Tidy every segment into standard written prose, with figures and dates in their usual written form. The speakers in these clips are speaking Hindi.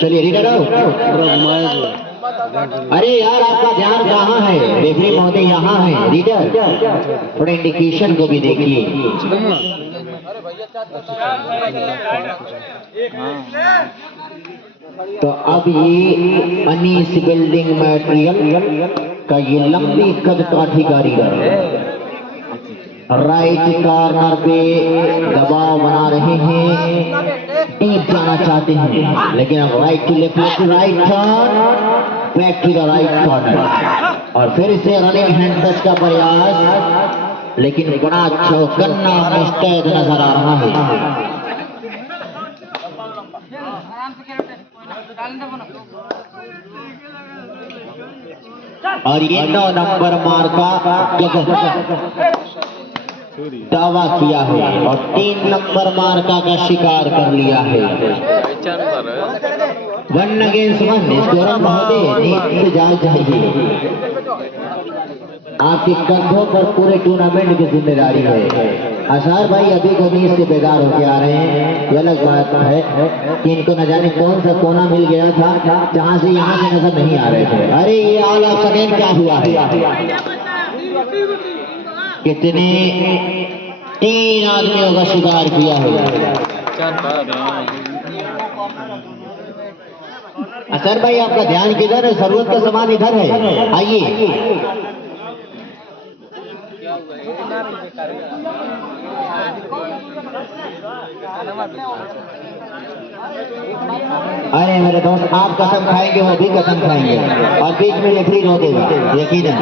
चलिए रीडर आओ। अरे यार आपका ध्यान कहाँ है? रेफरी महोदय यहाँ है। रीडर थोड़ा इंडिकेशन को भी देखिए। तो अब ये अनीस बिल्डिंग मटेरियल का ये लंबी कद काठी गाड़ी है, राइट कॉर्नर पे दबाव बना रहे हैं, डीप जाना चाहते हैं, लेकिन अब right to left, left to right turn, back to the right corner और फिर से रनिंग हैंड टच का प्रयास, लेकिन बड़ा चौकन्ना मुस्तैद नजर आ रहा है। और ये 9 नंबर मार्का दावा किया है और 3 नंबर मार्का का शिकार कर लिया है। 1 अगेंस्ट 1 स्कोर महोदय इंतजार चाहिए। आपके कंधों पर पूरे टूर्नामेंट की जिम्मेदारी है। असार भाई अभी गनीस से बेकार होके आ रहे हैं, ये अलग बात है कि इनको न जाने कौन सा कोना मिल गया था जहां से यहाँ से नजर नहीं आ रहे थे। अरे ये ऑल ऑफ सडन क्या हुआ है? कितने 3 आदमियों का शिकार किया है। असर भाई आपका ध्यान किधर है? जरूरत का सामान इधर है, आइए। अरे मेरे दोस्त आप कसम खाएंगे वो भी कसम खाएंगे और बीच में रेफरी रोकेगा, यकीन है।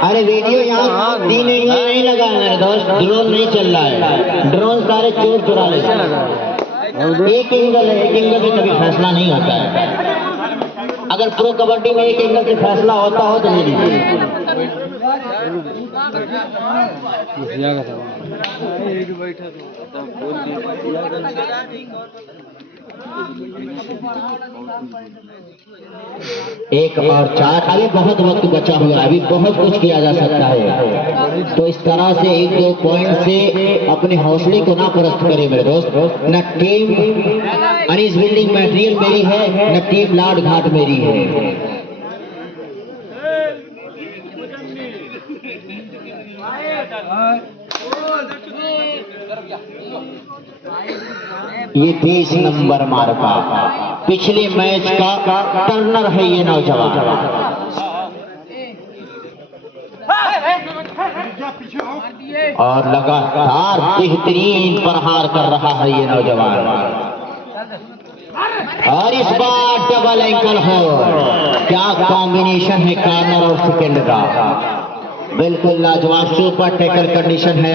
अरे वीडियो यहाँ नहीं लगा है मेरे दोस्त, ड्रोन नहीं चल रहा है, ड्रोन सारे चोर चुरा लेते हैं। एक एंगल है, एक एंगल से कभी फैसला नहीं होता है। अगर प्रो कबड्डी में एक एंगल से फैसला होता हो तो ले लीजिए। एक और 4, अभी बहुत वक्त बचा हुआ है, अभी बहुत कुछ किया जा सकता है। तो इस तरह से 1-2 पॉइंट से अपने हौसले को ना परस्त करें मेरे दोस्त। न टीम अनीस बिल्डिंग मटेरियल मेरी है, न टीम लाड घाट मेरी है। ये 30 नंबर मार्का पिछले मैच का टर्नर है ये नौजवान, और लगातार बेहतरीन प्रहार कर रहा है ये नौजवान। और इस बार डबल एंकल होल्ड, क्या कॉम्बिनेशन है कॉर्नर और सेकंड का, बिल्कुल लाजवाब सुपर टैकल कंडीशन है।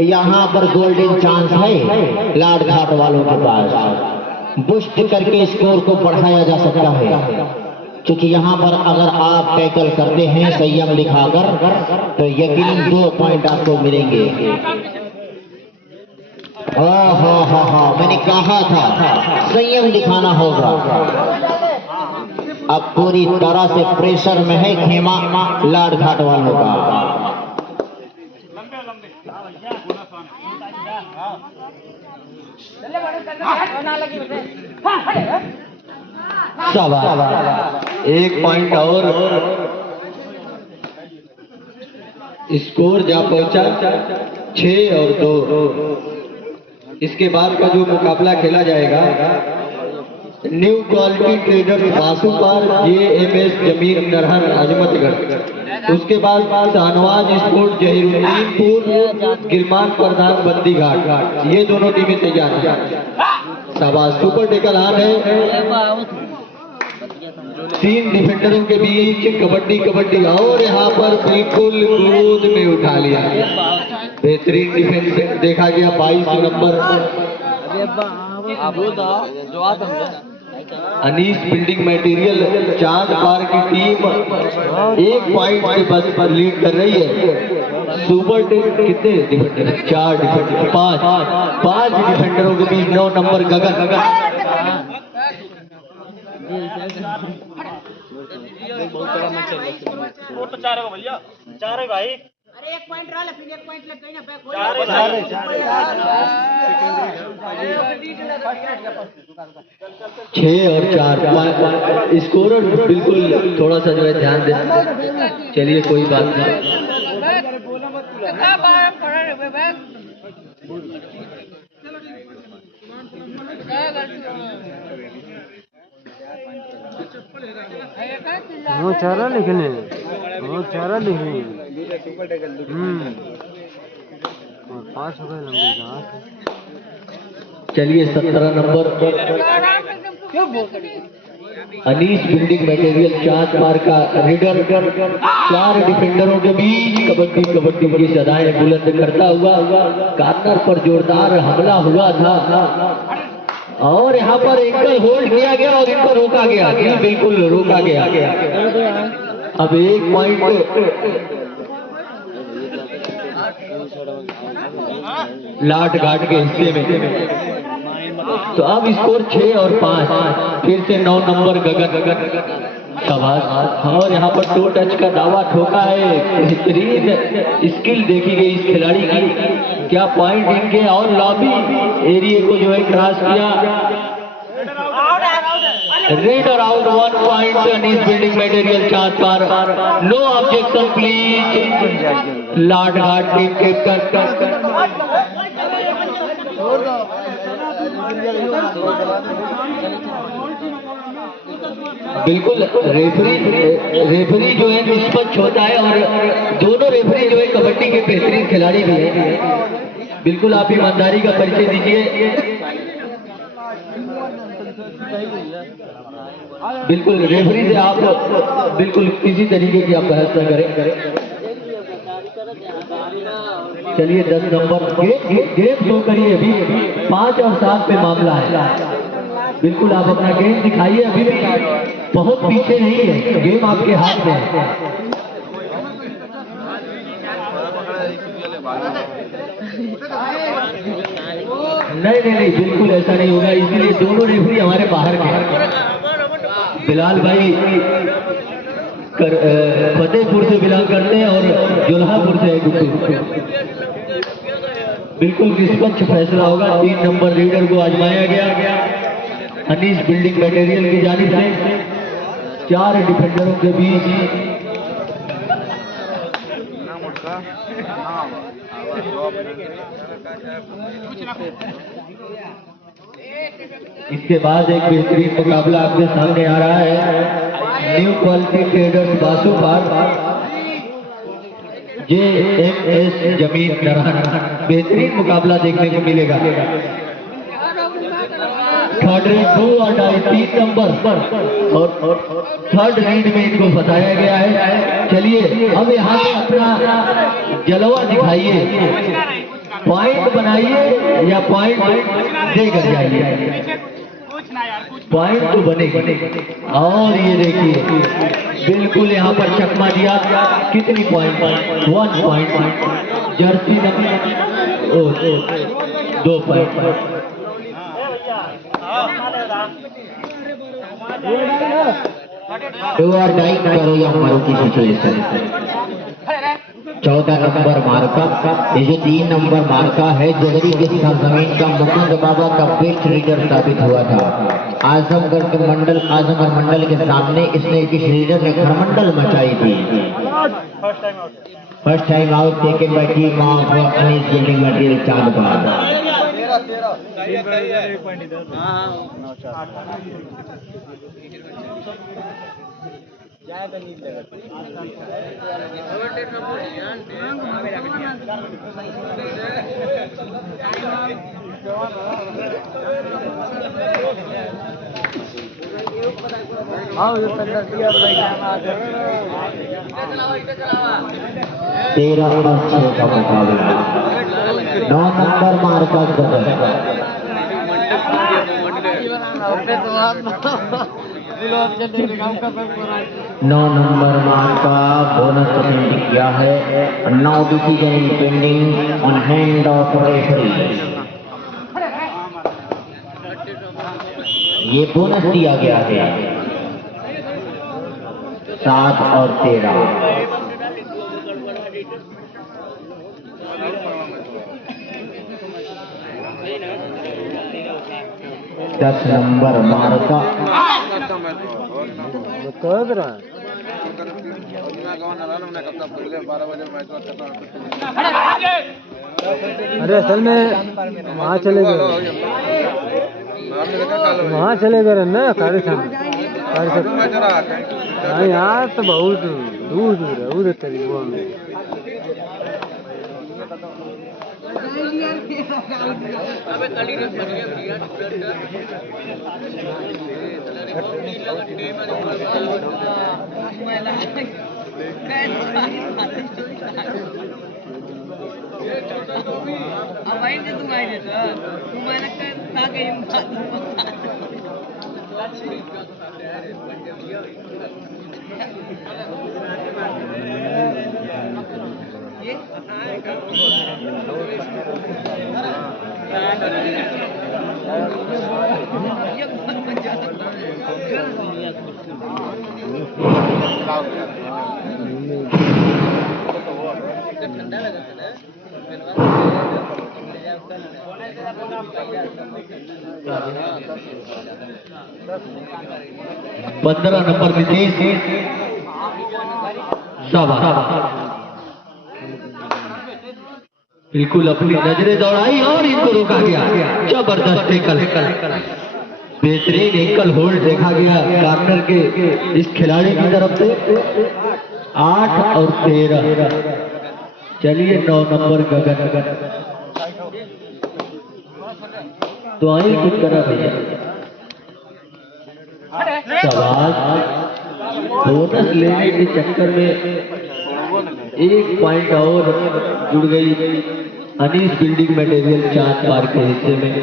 यहाँ पर गोल्डन चांस है लाड घाट वालों के पास, बूस्ट करके स्कोर को बढ़ाया जा सकता है, क्योंकि यहाँ पर अगर आप टैकल करते हैं संयम दिखाकर तो यकीनन 2 पॉइंट आपको मिलेंगे। हाँ, मैंने कहा था संयम दिखाना होगा। अब पूरी तरह से प्रेशर में है खेमा लाड घाट वालों का। एक पॉइंट और स्कोर जा पहुंचा 6 और 2। इसके बाद का जो मुकाबला खेला जाएगा न्यू क्वालिटी ट्रेडर्स बासुपार JMS जमीन नरहन अजमतगढ़, उसके बाद शाहनवाज स्पोर्ट जहीरुद्दीनपुर गिलमान प्रधान बंदी घाट, ये दोनों टीमें तैयार हैं। शाबाश, सुपर टेकल ऑन है। 3 डिफेंडरों के बीच कबड्डी और यहाँ पर बिल्कुल गोद में उठा लिया, बेहतरीन डिफेंस देखा गया। 22 नंबर अनीस बिल्डिंग मटेरियल चांद पार की टीम 1 पॉइंट से बस पर लीड कर रही है। सुपर टेन कितने डिफेंडर? 4 डिफेंडर, 5 डिफेंडरों के बीच 9 नंबर गगन। वो तो 4 है भैया, 4 है भाई। अरे 1 पॉइंट रहा, फिर 1 पॉइंट लग गई ना। 6 और 4 स्कोरर बिल्कुल थोड़ा सा जो है ध्यान दे। चलिए कोई बात नहीं। वो चारा लिखने और 5 हो गए लंबी घास। चलिए 17 नंबर अनीस बिल्डिंग मटेरियल चांद पार का रीडर 4 डिफेंडरों के बीच कबड्डी की सदाएं बुलंद करता हुआ कॉर्नर पर जोरदार हमला हुआ था और यहाँ पर एंकल होल्ड किया गया और इनको रोका गया। बिल्कुल रोका गया। अब 1 पॉइंट लाट घाट के हिस्से में। तो अब स्कोर 6 और 5। फिर से 9 नंबर गगन शाबाश। और यहाँ पर 2 टच का दावा ठोका है। बेहतरीन स्किल देखी गई इस खिलाड़ी की। क्या पॉइंट इनके और लॉबी एरिया को जो है क्रॉस किया। रेड और आउट 1 पॉइंट अनीस बिल्डिंग मटेरियल चांद पार। No objection please. लाट घाट टीम कैप्टन बिल्कुल रेफरी जो है निष्पक्ष होता है और दोनों रेफरी जो है कबड्डी के बेहतरीन खिलाड़ी भी है। बिल्कुल आप ईमानदारी का परिचय दीजिए। बिल्कुल रेफरी से आप बिल्कुल किसी तरीके की आप बहस न करें। चलिए 10 नंबर गेम शो करिए। अभी 5 और 7 पे मामला है। बिल्कुल आप अपना गेम दिखाइए। अभी भी बहुत पीछे नहीं है, गेम आपके हाथ में है। नहीं बिल्कुल ऐसा नहीं होगा। इसलिए दोनों रेफरी हमारे बाहर के हैं। बिलाल भाई फतेहपुर से बिलोंग करते हैं और जुल्हापुर से बिल्कुल निष्पक्ष फैसला होगा। 3 नंबर रीडर को आजमाया गया अनीस बिल्डिंग मटेरियल की जानिब से। 4 डिफेंडरों के बीच इसके बाद एक बेहतरीन मुकाबला आपके सामने आ रहा है। New quality traders Basu park JMS जमीन नरहन। बेहतरीन मुकाबला देखने को मिलेगा। थर्ड रीड 2 और 3 नंबर पर और थर्ड रीड में इनको बताया गया है। चलिए अब यहाँ पे अपना जलवा दिखाइए। पॉइंट बनाइए या पॉइंट देकर जाइए। पॉइंट तो बने। और ये देखिए बिल्कुल यहाँ पर चकमा दिया। कितनी point? 1 point. Jersey number 2 point. Do और डाई करेगा मारुति सिचुएशन। 14 नंबर मार्का। ये जो 3 नंबर मार्का है जगरी के सरजमीन का मुकुंद बाबा का बेस्ट रीडर साबित हुआ था। आजमगढ़ के आजमगढ़ मंडल के सामने इसने इस रीडर ने खरमंडल मचाई थी। First time out taken by team of Anees building material चांद पार। तेरह और 6 का मुकाबला। 9 नंबर मार्का 9 नंबर मार्क का बोनस अटेंड किया है। Now decision pending on hand of referee. ये बोनस दिया गया है 7 और 13। 10 नंबर मार्का अरे असल में वहाँ चले गए ना साढ़े 7। हाँ यहाँ तो बहुत दूर दूर है उधर तरीकों में। पंद्रह नंबर नीतीश बिल्कुल अपनी नजरें दौड़ाई और इनको रोका गया। जबरदस्त एकल, बेहतरीन एकल होल्ड देखा गया कार्नर के इस खिलाड़ी की तरफ से। 8 और 13। चलिए 9 नंबर गगन तो आई कुछ करा भैया। सवाल बोनस लेने के चक्कर में 1 पॉइंट और जुड़ गई अनीस बिल्डिंग मटेरियल 4 बार के हिस्से में।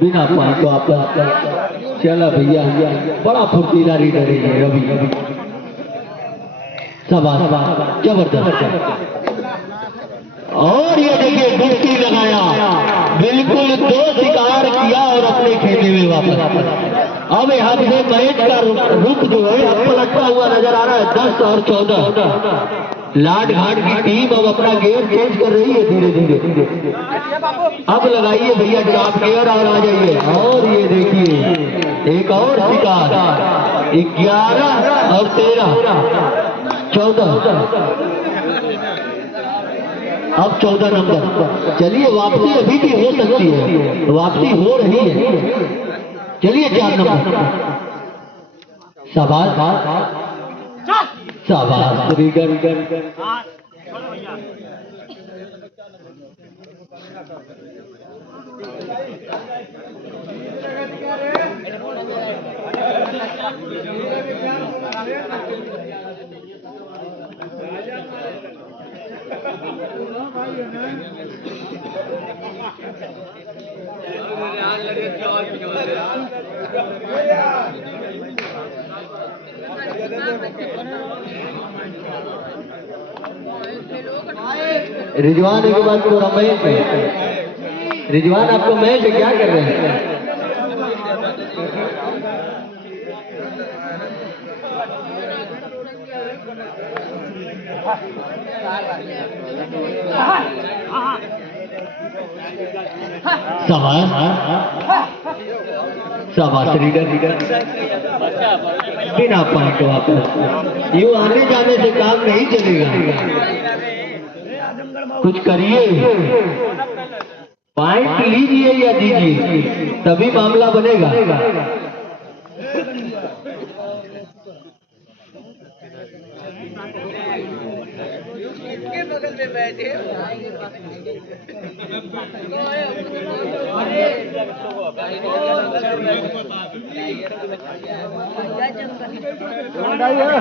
बिना पॉइंट तो आपका चला भैया। बड़ा फुर्तीला रीडर है ये रवि। शाबाश, जबरदस्त। और ये देखिए डुबकी लगाया, बिल्कुल 2 शिकार किया और अपने खेमे में वापस। अब यहाँ से मैच का रुख जो है अब पलटता हुआ नजर आ रहा है। 10 और 14। लाड घाट की टीम अब अपना गेयर चेंज कर रही है धीरे धीरे। अब लगाइए भैया टॉप गेयर और आ जाइए। और ये देखिए एक और शिकार। 11 और 13, 14। अब 14 नंबर। चलिए वापसी अभी भी हो सकती है, वापसी हो रही है। चलिए 4 नंबर। शाबाश शाबाश रीडर। रिजवान के बाद तो रमेश है। रिजवान आपको मैच क्या कर रहे हैं? शाबाश रीडर। बिना पॉइंट वापस। यूं आने जाने से काम नहीं चलेगा, कुछ करिए। पॉइंट लीजिए या दीजिए तभी मामला बनेगा।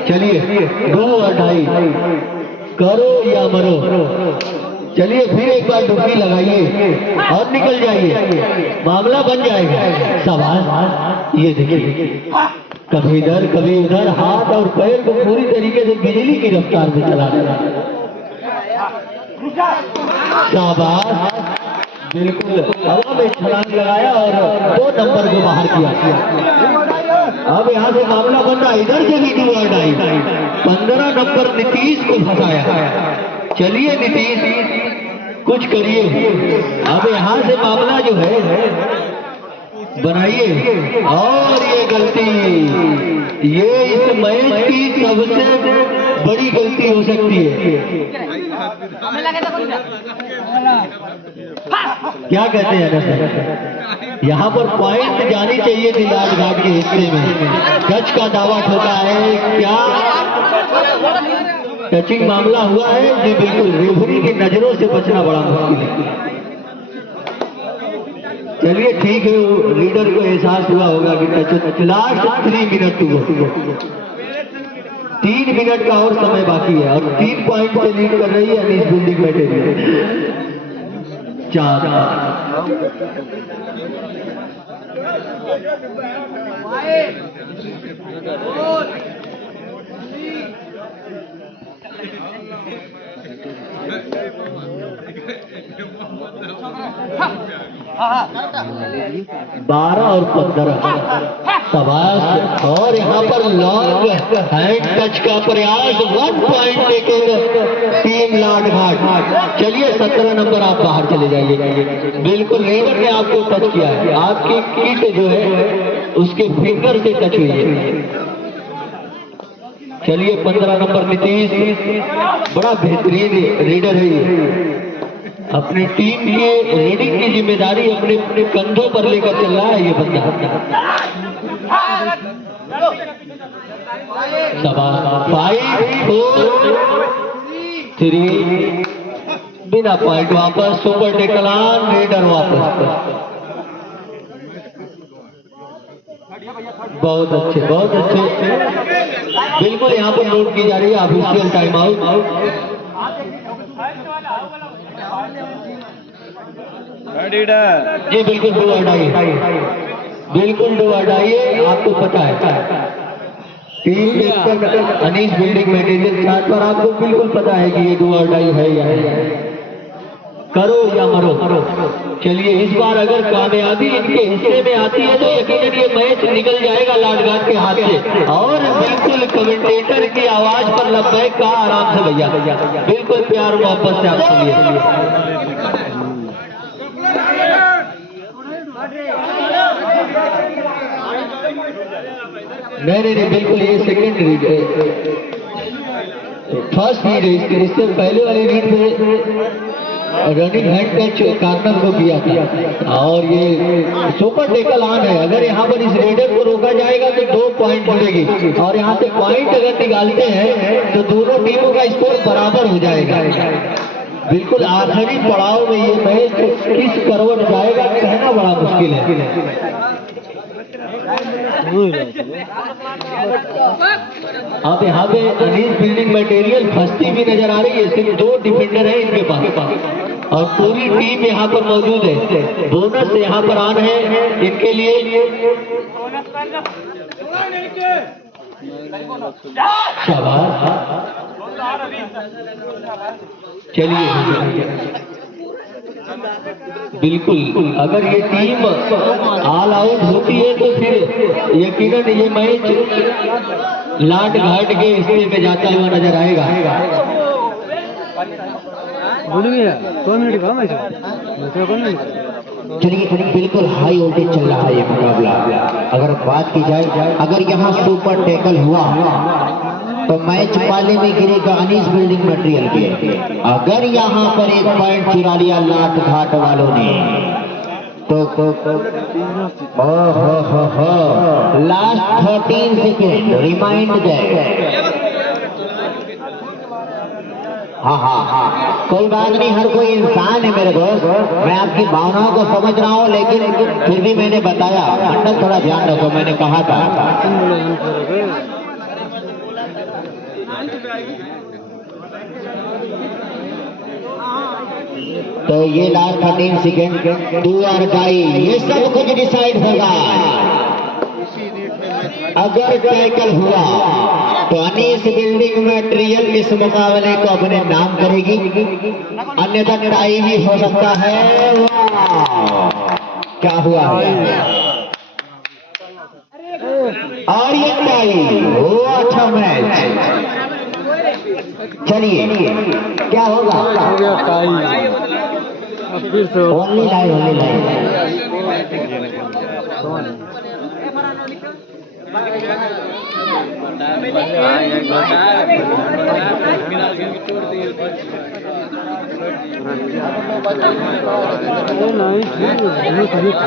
चलिए 2 और 2.5 करो या मरो। चलिए फिर एक बार डुबकी लगाइए और निकल जाइए, मामला बन जाएगा। शाबाश। ये देखिए कभी इधर कभी उधर, हाथ और पैर को पूरी तरीके से बिजली की रफ्तार में चला रहा है। शाबाश। बिल्कुल हवा में छलांग लगाया और 2 नंबर को बाहर किया। अब यहाँ से मामला बन रहा, इधर से भी 2 और 2.5। 15 नंबर नीतीश को फंसाया। चलिए नीतीश कुछ करिए। अब यहाँ से मामला जो है बनाइए। और ये गलती, ये इस मैच की सबसे बड़ी गलती हो सकती है। क्या कहते हैं सर? यहाँ पर पॉइंट जानी चाहिए थी लाल घाट के हिस्से में। टच का दावा ठोका है, क्या टचिंग मामला हुआ है? जी बिल्कुल, रेफरी की नजरों से बचना बड़ा मुश्किल है। चलिए ठीक है, लीडर को एहसास हुआ होगा कि टच। लास्ट 3 मिनट हुआ, 3 मिनट का और समय बाकी है और 3 पॉइंट से लीड कर रही है अनीस बिल्डिंग मटेरियल। 4 12 और 15। शाबाश। और यहाँ पर लॉन्ग हैंड टच का प्रयास, 1 पॉइंट टेकिंग टीम लाट घाट। चलिए 17 नंबर आप बाहर चले जाइए। बिल्कुल लीडर ने आपको टच किया है, आपकी किट जो है उसके फिंगर से टच हुई है। चलिए 15 नंबर नीतीश, बड़ा बेहतरीन लीडर है ये। अपनी टीम के रीडिंग की जिम्मेदारी अपने अपने कंधों पर लेकर चल रहा है ये बंदा। 5 4 3 बिना पॉइंट वापस। सुपर टेकलान लीडर वापस। बहुत अच्छे, बहुत अच्छे। बिल्कुल यहाँ पर नोट की जा रही है ऑफिशियल टाइम आउट। जी बिल्कुल 2 और 2.5, बिल्कुल 2 और 2.5। आपको पता है टीम अनीस बिल्डिंग मटेरियल चार्ट पर आपको बिल्कुल पता है कि ये 2 और 2.5 है या नहीं। करो या मरो। चलिए इस बार अगर कामयाबी इनके हिस्से में आती है तो यकीनन ये मैच निकल जाएगा लाडघाट के हाथ से। और बिल्कुल कमेंटेटर की आवाज पर लब्बैक का आराम से भैया, बिल्कुल प्यार मोहब्बत से आप सुनिए। नहीं, बिल्कुल ये सेकंड रीड है, फर्स्ट रीड है। इससे पहले वाली रीड में रनिंग हैंड टच कार्नर को किया था और ये सुपर टेकल ऑन है। अगर यहाँ पर इस रेडर को रोका जाएगा तो 2 पॉइंट जुड़ेगी और यहाँ से पॉइंट अगर निकालते हैं तो दोनों टीमों का स्कोर बराबर हो जाएगा। बिल्कुल आखिरी पड़ाव में ये मैच किस करवट जाएगा कहना बड़ा मुश्किल है। अब यहाँ पे अनीस बिल्डिंग मटेरियल फंसती भी नजर आ रही है। सिर्फ 2 डिफेंडर है इनके पास और पूरी टीम यहाँ पर मौजूद है। बोनस यहाँ पर आन है इनके लिए। शाबाश। चलिए बिल्कुल, अगर ये टीम ऑल आउट होती है तो फिर यकीनन ये मैच लाट घाट के हिस्से में जाता हुआ नजर आएगा। चलिए बिल्कुल हाई वोल्टेज चल रहा है ये मुकाबला। अगर बात की जाए, अगर यहाँ सुपर टैकल हुआ तो मैच पाले में गिरेगा अनीस बिल्डिंग मटेरियल के। अगर यहाँ पर 1 पॉइंट चुरा लिया लाट घाट वालों ने तो लास्ट 13 सेकेंड रिमाइंड दैट। हाँ हाँ हाँ, कोई बात नहीं, हर कोई इंसान है मेरे दोस्त, मैं आपकी भावनाओं को समझ रहा हूँ, लेकिन फिर भी मैंने बताया मंडल थोड़ा ध्यान रखो, मैंने कहा था। तो ये लास्ट 13 सेकेंड, डू और डाई, ये सब कुछ डिसाइड होगा। अगर टैकल हुआ तो अनीस बिल्डिंग मटेरियल इस मुकाबले को अपने नाम करेगी, अन्यथा टाई भी हो सकता है। वाह, क्या हुआ है? और ये टाई, वो अच्छा मैच। चलिए क्या होगा? हो गया टाई। अब फिर से ओनली लाइन, ओनली लाइन। नहीं ठीक।